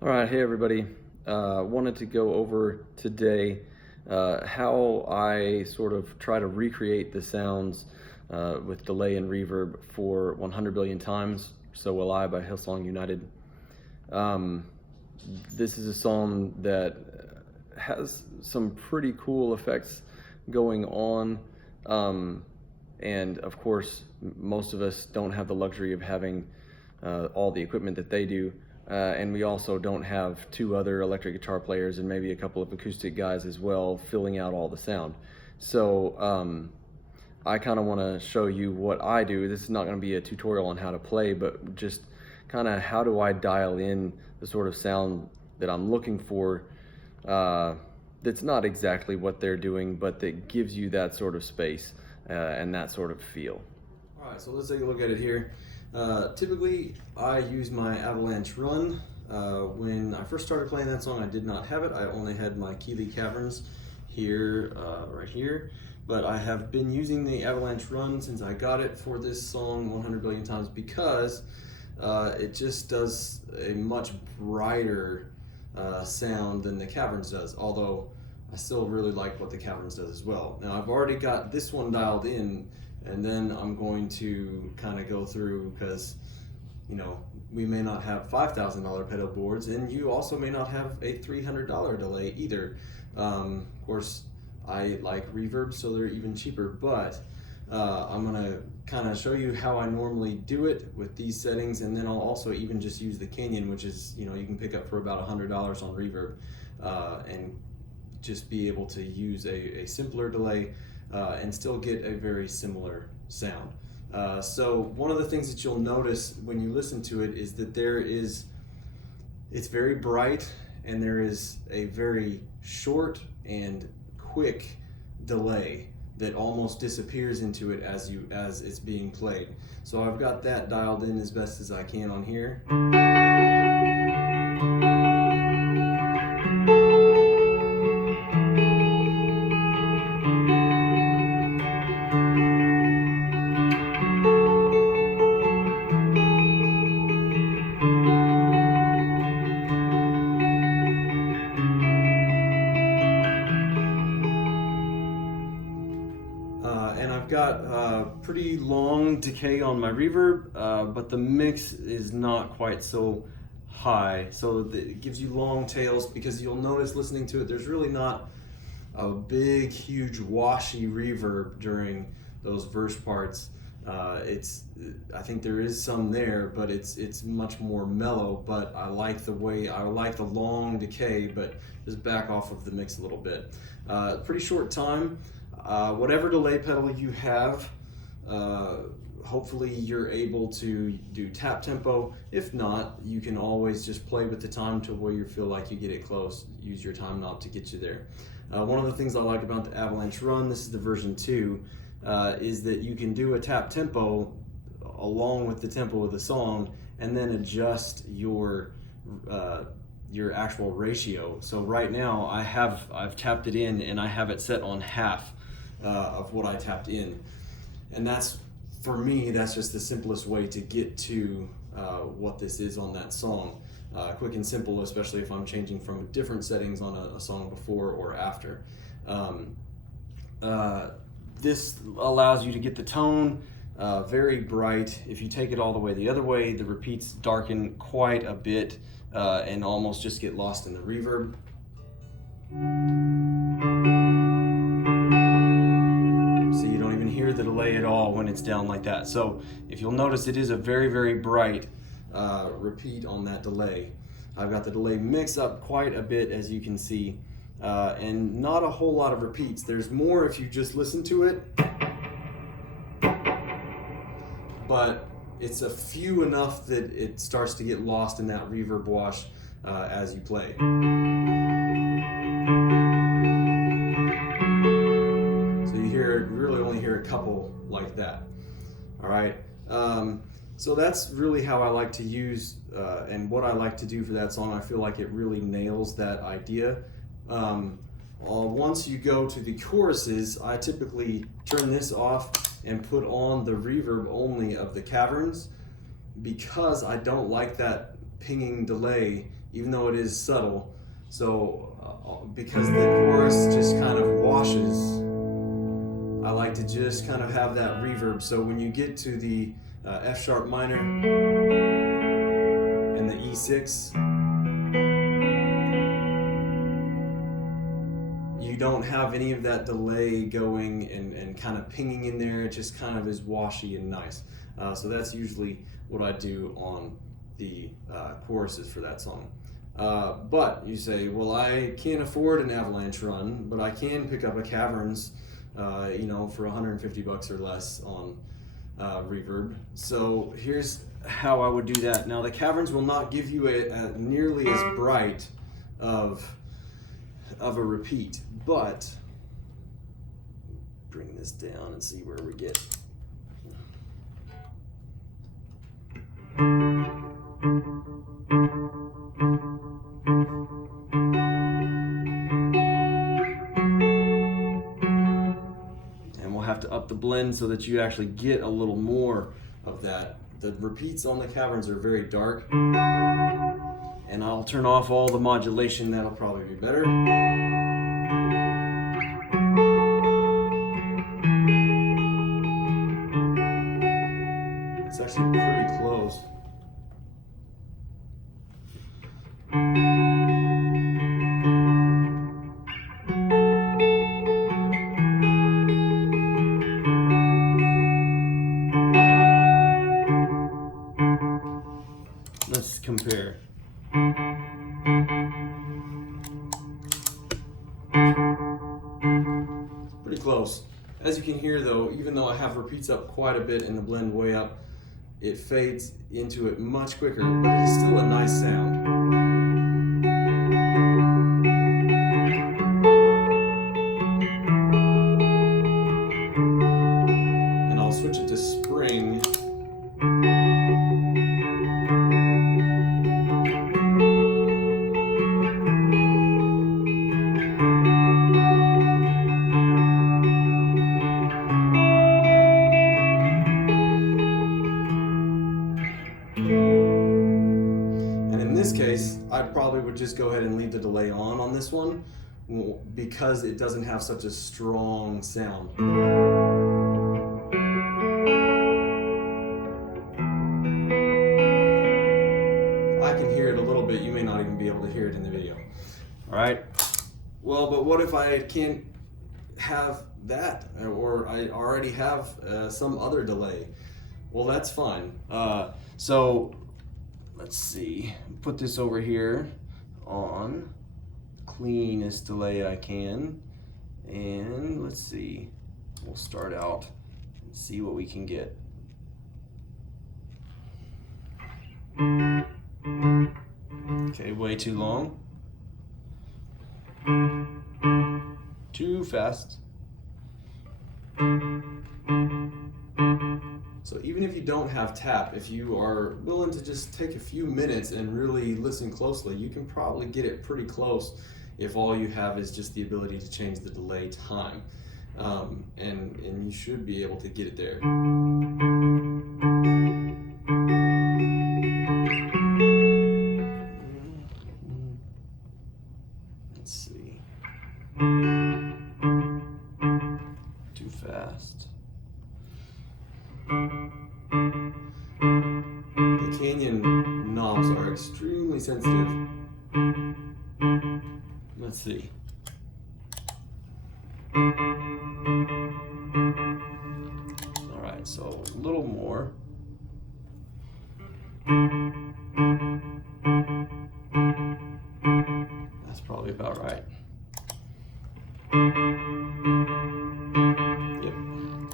All right, hey everybody. Wanted to go over today how I sort of try to recreate the sounds with delay and reverb for 100 Billion Times, So Will I by Hillsong United. Um, this is a song that has some pretty cool effects going on. Um, and of course, most of us don't have the luxury of having all the equipment that they do. And we also don't have two other electric guitar players and maybe a couple of acoustic guys as well filling out all the sound. So I kind of want to show you what I do. This is not going to be a tutorial on how to play, but just kind of how do I dial in the sort of sound that I'm looking for, that's not exactly what they're doing, but that gives you that sort of space and that sort of feel. All right, so let's take a look at it here. Typically, I use my Avalanche Run. When I first started playing that song, I did not have it. I only had my Keeley Caverns here, right here. But I have been using the Avalanche Run since I got it for this song 100 Billion Times because it just does a much brighter sound than the Caverns does, although I still really like what the Caverns does as well. Now I've already got this one dialed in, and then I'm going to kind of go through, because we may not have $5,000 pedal boards, and you also may not have a $300 delay either. Of course, I like reverb, so they're even cheaper, but I'm gonna kind of show you how I normally do it with these settings, and then I'll also even just use the Canyon, which is, you can pick up for about $100 on reverb, and just be able to use a simpler delay and still get a very similar sound. So one of the things that you'll notice when you listen to it is that it's very bright, and there is a very short and quick delay that almost disappears into it as it's being played. So I've got that dialed in as best as I can on here. And I've got pretty long decay on my reverb, but the mix is not quite so high. So it gives you long tails, because you'll notice listening to it, there's really not a big, huge, washy reverb during those verse parts. I think there is some there, but it's much more mellow. But I like the long decay, but just back off of the mix a little bit. Pretty short time. Whatever delay pedal you have, hopefully you're able to do tap tempo. If not, you can always just play with the time to where you feel like you get it close. Use your time knob to get you there. One of the things I like about the Avalanche Run, this is the version 2, is that you can do a tap tempo along with the tempo of the song, and then adjust your actual ratio. So right now I've tapped it in, and I have it set on half of what I tapped in, and for me that's just the simplest way to get to what this is on that song. Quick and simple, especially if I'm changing from different settings on a song before or after. This allows you to get the tone very bright. If you take it all the way the other way, the repeats darken quite a bit and almost just get lost in the reverb. So you don't even hear the delay at all when it's down like that. So if you'll notice, it is a very, very bright repeat on that delay. I've got the delay mix up quite a bit, as you can see, and not a whole lot of repeats. There's more if you just listen to it, but it's a few enough that it starts to get lost in that reverb wash as you play. So you really only hear a couple like that. All right. So that's really how I like to use and what I like to do for that song. I feel like it really nails that idea. Once you go to the choruses, I typically turn this off and put on the reverb only of the Caverns, because I don't like that pinging delay, even though it is subtle. So because the chorus just kind of washes, I like to just kind of have that reverb. So when you get to the F sharp minor and the E6, you don't have any of that delay going and kind of pinging in there. It just kind of is washy and nice. So that's usually what I do on the choruses for that song. But you say, well, I can't afford an Avalanche run, but I can pick up a Caverns, for $150 or less on reverb. So here's how I would do that. Now the Caverns will not give you a nearly as bright of a repeat, but bring this down and see where we get. And we'll have to up the blend so that you actually get a little more of that. The repeats on the Caverns are very dark, and I'll turn off all the modulation. That'll probably be better. It's actually pretty close. Let's compare. Pretty close. As you can hear though, even though I have repeats up quite a bit and the blend way up, it fades into it much quicker, but it is still a nice sound. And I'll switch it to spring. Case, I probably would just go ahead and leave the delay on this one because it doesn't have such a strong sound. I can hear it a little bit. You may not even be able to hear it in the video. All right. Well, but what if I can't have that, or I already have some other delay? Well, that's fine. So let's see, put this over here on cleanest delay I can, and let's see, we'll start out and see what we can get. Okay, way too long, too fast. So even if you don't have tap, if you are willing to just take a few minutes and really listen closely, you can probably get it pretty close if all you have is just the ability to change the delay time. And you should be able to get it there. Let's see. Too fast. The Canyon knobs are extremely sensitive. Let's see. All right, so a little more. That's probably about right. Yep.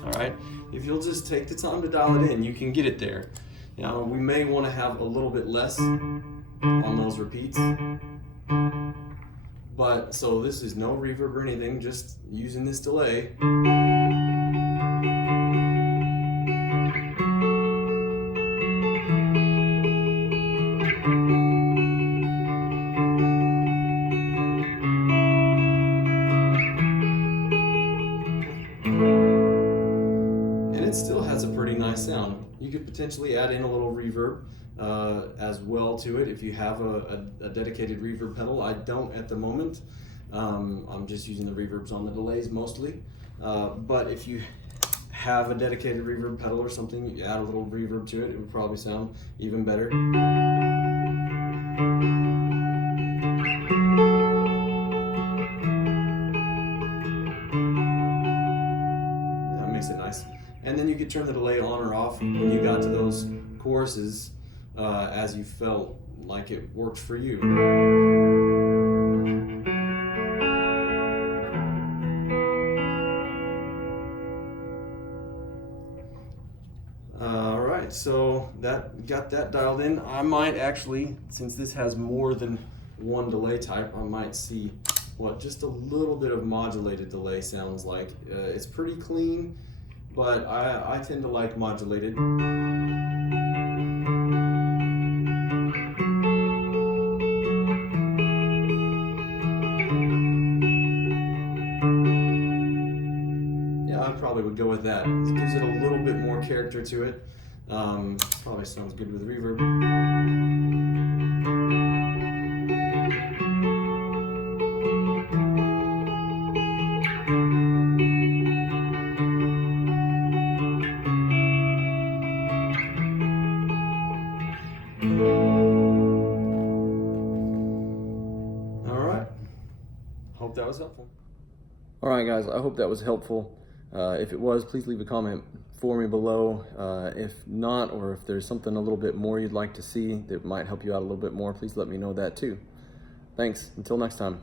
All right. If you'll just take the time to dial it in, you can get it there. Now, we may want to have a little bit less on those repeats. But, so this is no reverb or anything, just using this delay. And it still has a pretty nice sound. You could potentially add in a little reverb as well to it if you have a dedicated reverb pedal. I don't at the moment. I'm just using the reverbs on the delays mostly. But if you have a dedicated reverb pedal or something, you add a little reverb to it, it would probably sound even better. That makes it nice. And then you could turn the delay on or off when you got to those choruses as you felt like it worked for you. Alright, so that got that dialed in. I might actually, since this has more than one delay type, I might see what just a little bit of modulated delay sounds like. It's pretty clean, but I tend to like modulated. I probably would go with that. It gives it a little bit more character to it. Probably sounds good with reverb. All right. Hope that was helpful. All right, guys, I hope that was helpful. If it was, please leave a comment for me below. If not, or if there's something a little bit more you'd like to see that might help you out a little bit more, please let me know that too. Thanks. Until next time.